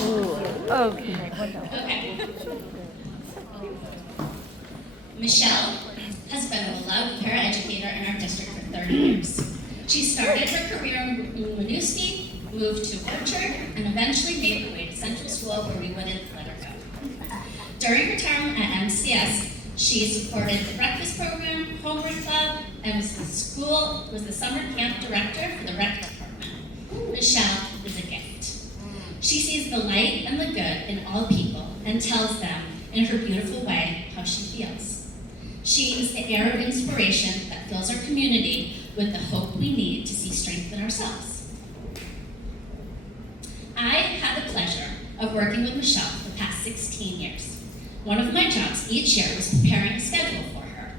Okay. Okay. Michelle has been a beloved paraeducator in our district for 30 years. She started her career in Winooski, moved to Orchard, and eventually made her way to Central School where we wouldn't let her go. During her term at MCS, she supported the breakfast program, homework club, and was the summer camp director for the rec department. Michelle is a gift. She sees the light and the good in all people and tells them in her beautiful way how she feels. She is the air of inspiration that fills our community with the hope we need to see strength in ourselves. I had the pleasure of working with Michelle for the past 16 years. One of my jobs each year was preparing a schedule for her.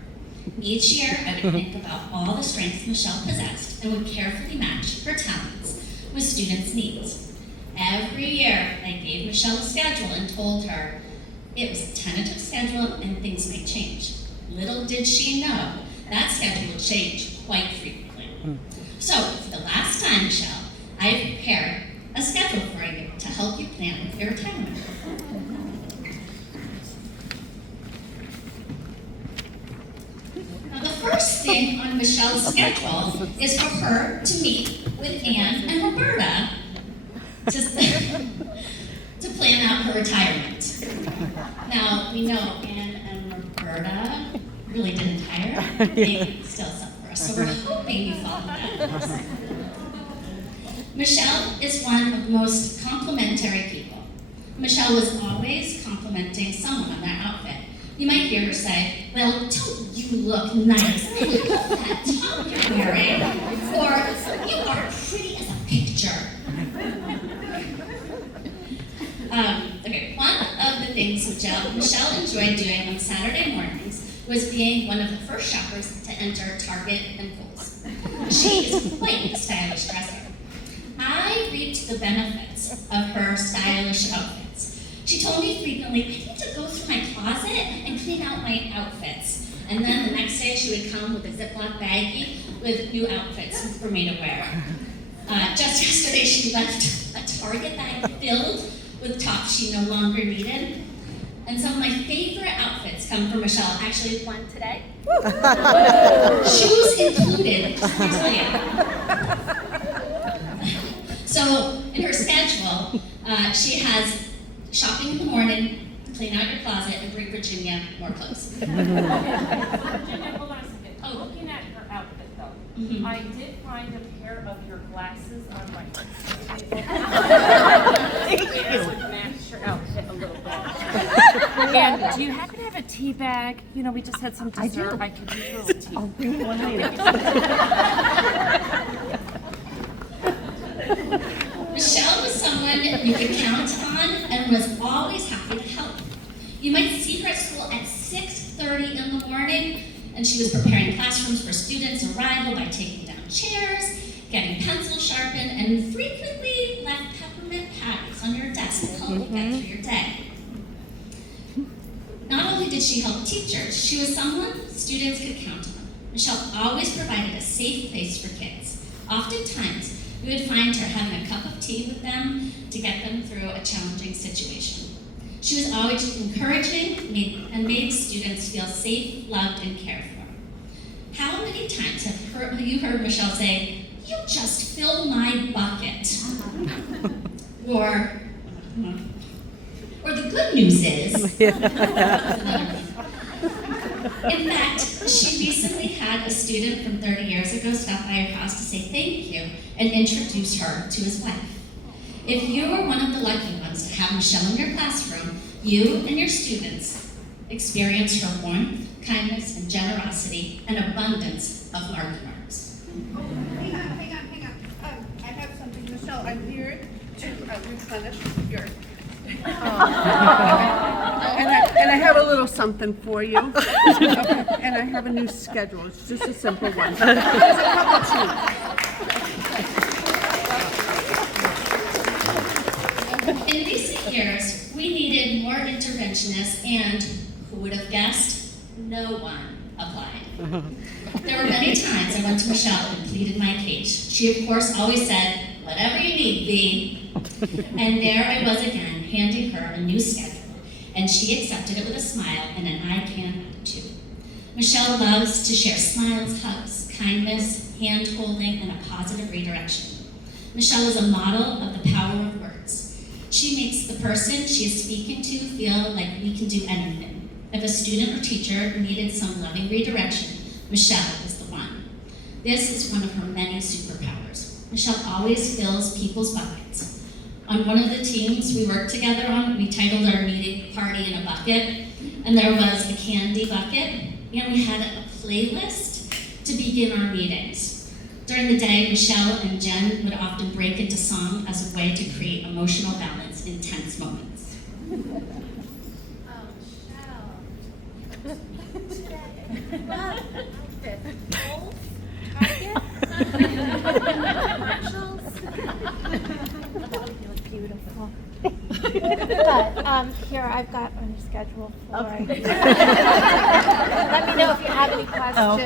Each year, I would think about all the strengths Michelle possessed and would carefully match her talents with students' needs. Every year, I gave Michelle a schedule and told her it was a tentative schedule and things may change. Little did she know that schedule would change quite frequently. So, for the last time, Michelle, I have prepared a schedule for you to help you plan your retirement. Now, the first thing on Michelle's schedule is for her to meet with Anne and Roberta to plan out her retirement. Now, we know Anne and Roberta really didn't retire. They still suffer, so we're hoping you follow that. Michelle is one of the most complimentary people. Michelle was always complimenting someone on their outfit. You might hear her say, well, don't you look nice? I love that top you're wearing. Or, you are pretty as a picture. Okay, one of the things Michelle enjoyed doing on Saturday mornings was being one of the first shoppers to enter Target and Kohl's. She is quite a stylish dresser. I reaped the benefits of her stylish outfits. She told me frequently, I need to go through my closet and clean out my outfits. And then the next day she would come with a Ziploc baggie with new outfits for me to wear. Just yesterday she left a Target bag filled with tops she no longer needed. And some of my favorite outfits come from Michelle. Actually, one today. Shoes included, just to tell you. So in her schedule, she has shopping in the morning, clean out your closet, and bring Virginia more clothes. Virginia, hold on a second. Oh. Looking at her outfit though, I did find a pair of your glasses on my It would match your outfit a little bit. And do you happen to have a tea bag? You know, we just had some dessert. I could use a little tea. I'll bring one later. Michelle was someone you could count on and was always happy to help. You might see her at school at 6:30 in the morning, and she was preparing classrooms for students' arrival by taking down chairs, getting pencils sharpened, and frequently left peppermint patties on your desk to help you get through your day. Not only did she help teachers, she was someone students could count on. Michelle always provided a safe place for kids. Oftentimes, we would find her having a cup of tea with them to get them through a challenging situation. She was always encouraging and made students feel safe, loved, and cared for. How many times have you heard Michelle say, "You just fill my bucket"? Or the good news is, in fact, she recently had a student from 30 years ago stop by her house to say thank you and introduce her to his wife. If you are one of the lucky ones to have Michelle in your classroom, you and your students experience her warmth, kindness, and generosity, and abundance of mark marks. Hang on. I have something, Michelle. I'm here to replenish your. And I have a little something for you. Okay. And I have a new schedule. It's just a simple one. Just a cup of tea. In recent years, we needed more interventionists, and who would have guessed? No one applied. There were many times I went to Michelle and pleaded my case. She, of course, always said, "Whatever you need, Bea, And there I was again, handing her a new schedule, and she accepted it with a smile and an I can attitude. Michelle loves to share smiles, hugs, kindness, hand-holding, and a positive redirection. Michelle is a model of the power of words. She makes the person she is speaking to feel like we can do anything. If a student or teacher needed some loving redirection, Michelle is the one. This is one of her many superpowers. Michelle always fills people's buckets. On one of the teams we worked together on, we titled our meeting Party in a Bucket, and there was a candy bucket, and we had a playlist to begin our meetings. During the day, Michelle and Jen would often break into song as a way to create emotional balance in tense moments. Beautiful. But here I've got on your schedule for. Okay. Let me know if you have any questions.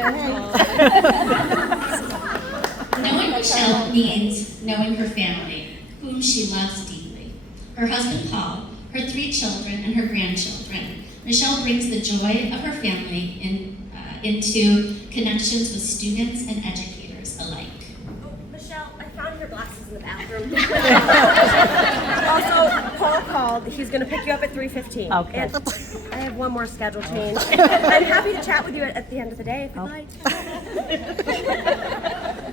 Knowing Michelle means knowing her family, whom she loves deeply. Her husband Paul, her 3 children, and her grandchildren. Michelle brings the joy of her family into connections with students and educators alike. Oh, Michelle, I found your glasses in the bathroom. Also, Paul called. He's going to pick you up at 3:15. Okay. And I have one more schedule change. I'm happy to chat with you at the end of the day if you'd like.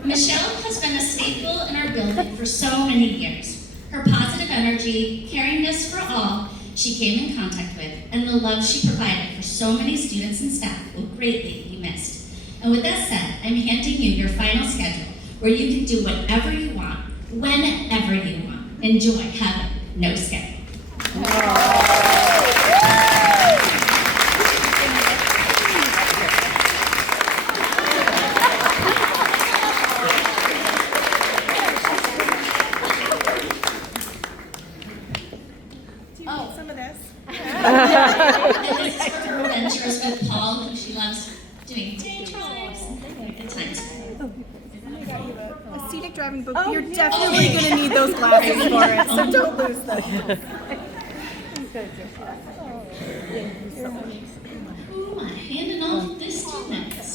Michelle has been a staple in our building for so many years. Her positive energy, caringness for all she came in contact with, and the love she provided for so many students and staff will greatly be missed. And with that said, I'm handing you your final schedule, where you can do whatever you want, whenever you want. Enjoy having no schedule. Some of this. And this is for her adventures with Paul, who she loves doing day trips and good times. A scenic driving book. You're definitely going to need those glasses for it, so don't lose them. Who am I handing off this to next?